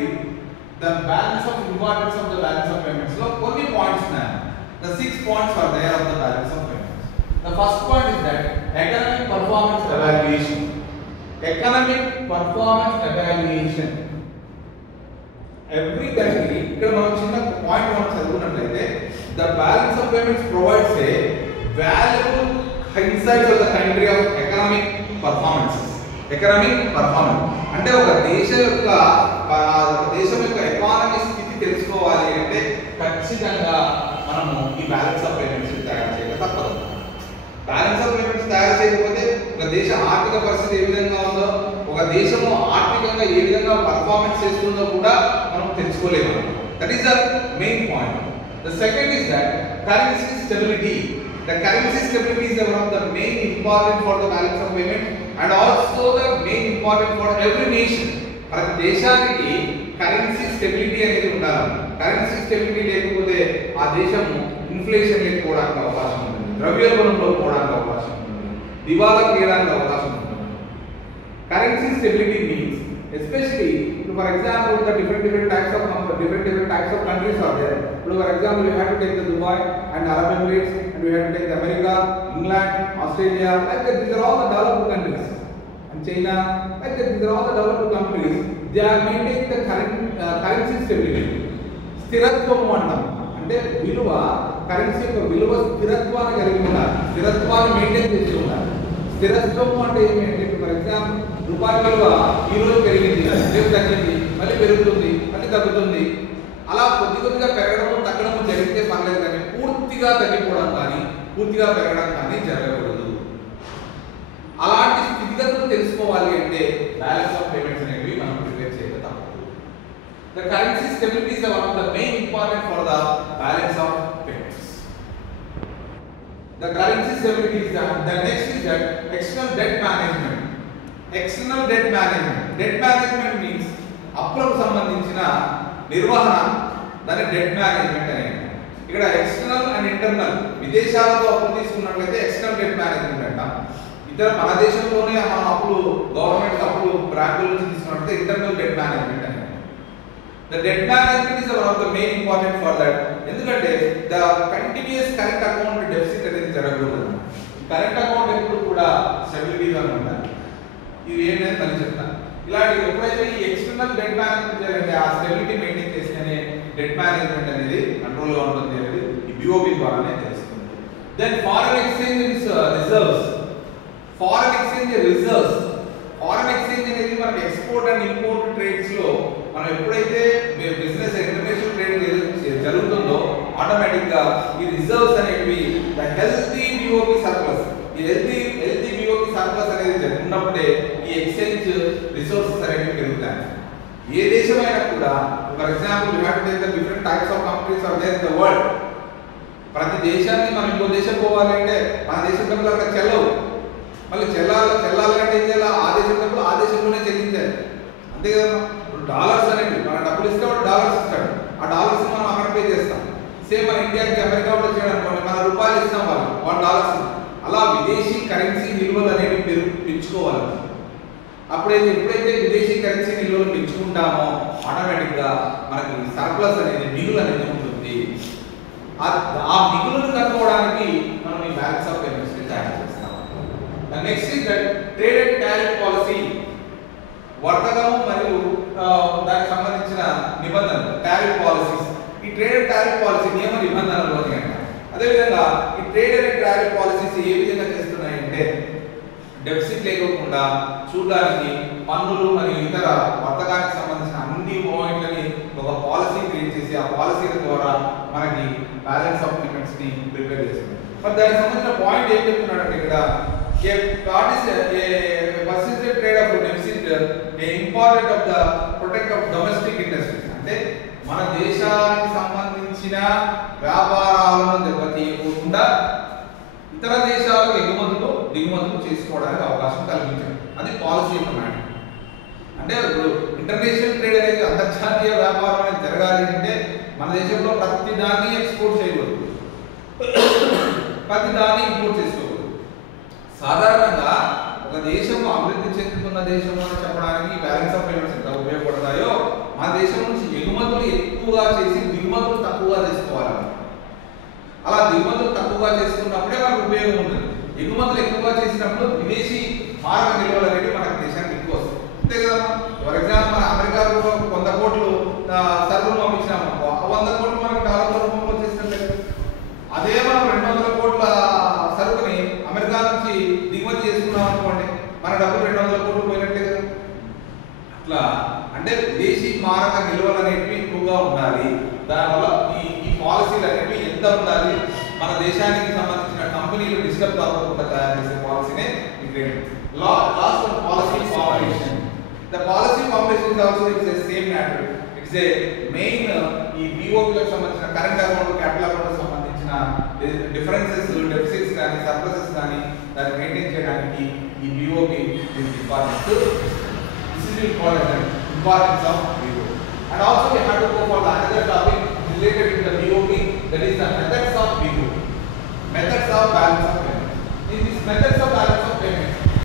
ఏంటి? The balance of importance of the balance of payments లో కొన్ని పాయింట్స్ ఉన్నాయి. The 6 points are there of the balance of payments. The first point is that economic performance evaluation. Economic performance evaluation. Every country, ఇక్కడ మనం చిన్న point మనం చదువుకున్నట్లయితే the balance of payments provides a valuable insight of the country of economic performances. Economic performance అంటే ఒక దేశం యొక్క economy స్థితి తెలుసుకోవాలి అంటే ఖచ్చితంగా మనము ఈ బ్యాలెన్స్ ఆఫ్ పేమెంట్స్ తయారు చేయక తప్పదు. బ్యాలెన్స్ ఆఫ్ పేమెంట్స్ తయారు చేయకపోతే ఒక దేశ ఆర్థిక పరిస్థితి ఏ విధంగా ఉందో, ఒక దేశము ఆర్థికంగా ఏ విధంగా పర్ఫార్మెన్స్ చేస్తుందో కూడా మనం తెలుసుకోలేము. That is the main point. The second is that currency stability. The currency stability is one of the main important for the balance of payment and also the main important for every nation. ప్రతి దేశానికి currency stability అనేది ఉండాలి. Currency stability లేకపోతే ఆ దేశము inflation లేకపోవడానికి అవకాశం ఉంటుంది, ద్రవ్యోల్బణంలో పోవడానికి అవకాశం ఉంటుంది, దివాలా తీయడానికి అవకాశం ఉంటుంది. Currency stability means especially for example the different types of countries are there. For example, we have to take the Dubai and Arab Emirates, and we have to take the America, England, Australia, like that. These are all the developed countries, and China, like that. These are all the developed countries. They are maintaining the currency stability. స్థిరత్వం అంటాం అంటే విలువ, currency యొక్క విలువ స్థిరత్వాన్ని కలిగి ఉండాలి, స్థిరత్వాన్ని మెయింటైన్ చేసి ఉండాలి. స్థిరత్వం అంటే ఏమిటి? ఫర్ ఎగ్జాంపుల్ రూపాయి విలువ ఈ రోజు పెరిగింది, రేపు తగ్గింది, మళ్ళీ పెరుగుతుంది, మళ్ళీ తగ్గుతుంది. అలా కొద్దిగా పెరగడము తగ్గడము జరిగితే పర్లేదు, కానీ పూర్తిగా తగ్గిపోవడం కానీ పూర్తిగా పెరగడం కానీ జరగకూడదు. అలాంటి స్థితిగతులు తెలుసుకోవాలి అంటే బ్యాలెన్స్ ఆఫ్ పేమెంట్స్ అనేవి మనం ప్రిపేర్ చేయక తప్పదు. The currency stability is one of the main important for the balance of payments. The currency stability is that. The next is that external debt management. External debt management. Debt management means అప్పులకు సంబంధించిన నిర్వహణ, దాని debt management అనేది. ఇక్కడ external and internal, విదేశాలతో అప్పులు తీసుకున్నట్లయితే external debt management అంటాం. మన దేశంలోనే మనం అప్పులు, గవర్నమెంట్ అప్పులు బ్యాంకుల నుంచి తీసుకున్నట్లయితే ఇంటర్నల్ డెట్ మేనేజ్మెంట్ అనేది. The debt management is one of the main important for that. ఎందుకంటే the continuous current account deficit అనేది జరగకూడదు. కరెంట్ అకౌంట్ ఎప్పుడు కూడా స్టెబిలిటీగా ఉండాలి. ఇవి ఏంటంటే మళ్ళీ చెప్తాను. ఇలాంటి ఎప్పుడైతే ఈ ఎక్స్టర్నల్ డెట్ మేనేజ్మెంట్ చేయాలంటే ఆ స్టెబిలిటీ మెయింటైన్ చేస్తేనే డెట్ మేనేజ్మెంట్ అనేది కంట్రోల్గా ఉంటుంది అనేది ఈ బిఓబి ద్వారానే తెలుస్తుంది. Then foreign exchange reserves. Foreign exchange reserves. Foreign exchange అనేది మనకి ఎక్స్పోర్ట్ అండ్ ఇంపోర్ట్ ట్రేడ్స్ లో మనం ఎప్పుడైతే బిజినెస్ ఇంటర్నేషనల్ ట్రేడ్ జరుగుతుందో ఆటోమేటిక్ గా ఈ రిజర్వ్స్ అనేవి ద హెల్తీ బిఓపి సర్ప్లస్, ఈ హెల్తీ బిఓపి సర్ప్లస్ అనేది ఉన్నప్పుడే ఈ ఎక్స్చేంజ్ రిసోర్సెస్ అనేవి పెరుగుతాయి. ఏ దేశమైనా కూడా for example you have to take the different types of countries are there in the world. ప్రతి దేశానికి మనం ఇంకో దేశం పోవాలంటే మన దేశం డబ్బులు అక్కడ చెల్లవు. మళ్ళీ చెల్లాలంటే ఏం చేయాలి? ఆ దేశం డబ్బులు ఆ దేశంలోనే చెల్లించాలి, అంతే కదా. డాలర్స్ అనేవి మన డబ్బులు ఇస్తే వాడు డాలర్స్ ఇస్తాడు, ఆ డాలర్స్ మనం అక్కడ పే చేస్తాం. సేమ్ మన ఇండియాకి అమెరికా కూడా చేయడం అనుకోండి, మన రూపాయలు ఇస్తాం వాళ్ళు డాలర్స్. అలా విదేశీ కరెన్సీ నిల్వలు అనేవి పెంచుకోవాలి. ఎప్పుడైతే విదేశీ కరెన్సీ నిల్వలు పెంచుకుంటామో ఆటోమేటిక్గా మనకి సర్ప్లస్ అనేది, మిగులు అనేది ఉంటుంది. ఆ మిగులును కనుక్కోవడానికి మనం ఈ బ్యాలెన్స్ ఆఫ్ పేమెంట్స్ ని తయారు చేస్తాం. Next is that trade and tariff policy. వర్తకము మరియు దానికి సంబంధించిన నిబంధనలు, టారిఫ్ పాలసీస్. ఈ ట్రేడ్ అండ్ టారిఫ్ పాలసీ నియమ నిబంధనలు అని అంటారు. అదేవిధంగా ఈ ట్రేడ్ అండ్ టారిఫ్ పాలసీస్ ఏ విధంగా చేస్తున్నాయంటే డెఫిసిట్ లేకుండా చూడడానికి పన్నులు మరియు ఇతర వర్తకానికి సంబంధించిన అన్ని పాయింట్లని ఒక పాలసీ క్రియేట్ చేసి ఆ పాలసీల ద్వారా మనకి బ్యాలెన్స్ ఆఫ్ పేమెంట్స్ ని ప్రిపేర్ చేస్తుంది. మరి దానికి సంబంధించిన పాయింట్ ఏం చెప్తున్నాడంటే ఇక్కడ persistent trade of deficit important of the protect of domestic industries. అంటే మన దేశానికి సంబంధించిన వ్యాపారాలను దెబ్బతీయకుండా ఇతర దేశాలకు ఎగుమతులు దిగుమతులు చేసుకోవడానికి అవకాశం కల్పించడం, అది పాలసీ యొక్క మ్యాటర్. అంటే ఇంటర్నేషనల్ ట్రేడ్ అనేది, అంతర్జాతీయ వ్యాపారం అనేది జరగాలి అంటే మన దేశంలో ప్రతి దాన్ని ఎక్స్పోర్ట్ చేయకూడదు, ప్రతి దాన్ని ఇంపోర్ట్ చేసుకోకూడదు. సాధారణంగా ఒక దేశం అభివృద్ధి చెందుతున్న దేశం అని చెప్పడానికి బ్యాలెన్స్ ఆఫ్ పేమెంట్స్ ఎంత ఉపయోగపడతాయో మన దేశం నుంచి ఎగుమతులు ఎక్కువగా చేసి దిగుమతులు తక్కువగా చేసుకోవాలి. అలా దిగుమతులు తక్కువగా చేసుకున్నప్పుడే మనకు ఉపయోగం ఉంటుంది. ఎగుమతులు ఎక్కువగా చేసినప్పుడు విదేశీ మారక నిల్వలు అనేవి మనకు దేశానికి ఎక్కువ వస్తాయి. అంతే కదా. ఫర్ ఎగ్జాంపుల్ మన అమెరికాలో 100 కోట్లు సరుకులు పంపించినాము అనుకో, 100 కోట్లు మనకు డాలర్ల రూపంలో వచ్చేసినట్లే. అదే మనం 200 కోట్ల సరుకుని అమెరికా నుంచి దిగుమతి చేసుకున్నాం అనుకోండి, మన డబ్బులు 200 కోట్లు పోయినట్లే కదా. అట్లా అంటే విదేశీ మారక నిల్వలు అనేవి ఎక్కువగా ఉండాలి. దానివల్ల ఈ పాలసీలు అనేవి ఎంత ఉండాలి, మన దేశానికి సంబంధించిన కంపెనీలు డిస్టర్బ్ కాకుండా తయారు చేసే పాలసీనే ఈ trade. Last one, policy formulation. The policy formulation is also it's a same matter. It's a main ఈ బిఓపిలకు సంబంధించిన కరెంట్ అకౌంట్, క్యాపిటల్ అకౌంట్ సంబంధించిన డిఫరెన్సెస్, డెఫిసిట్స్ కానీ సర్ప్లసెస్ కానీ దాన్ని మెయింటైన్ చేయడానికి ఈ BOP is important. This is important, importance of BOP. And also we have to go for the another topic related to the BOP, that is the methods of BOP. Methods of balance of payments. In this methods of balance of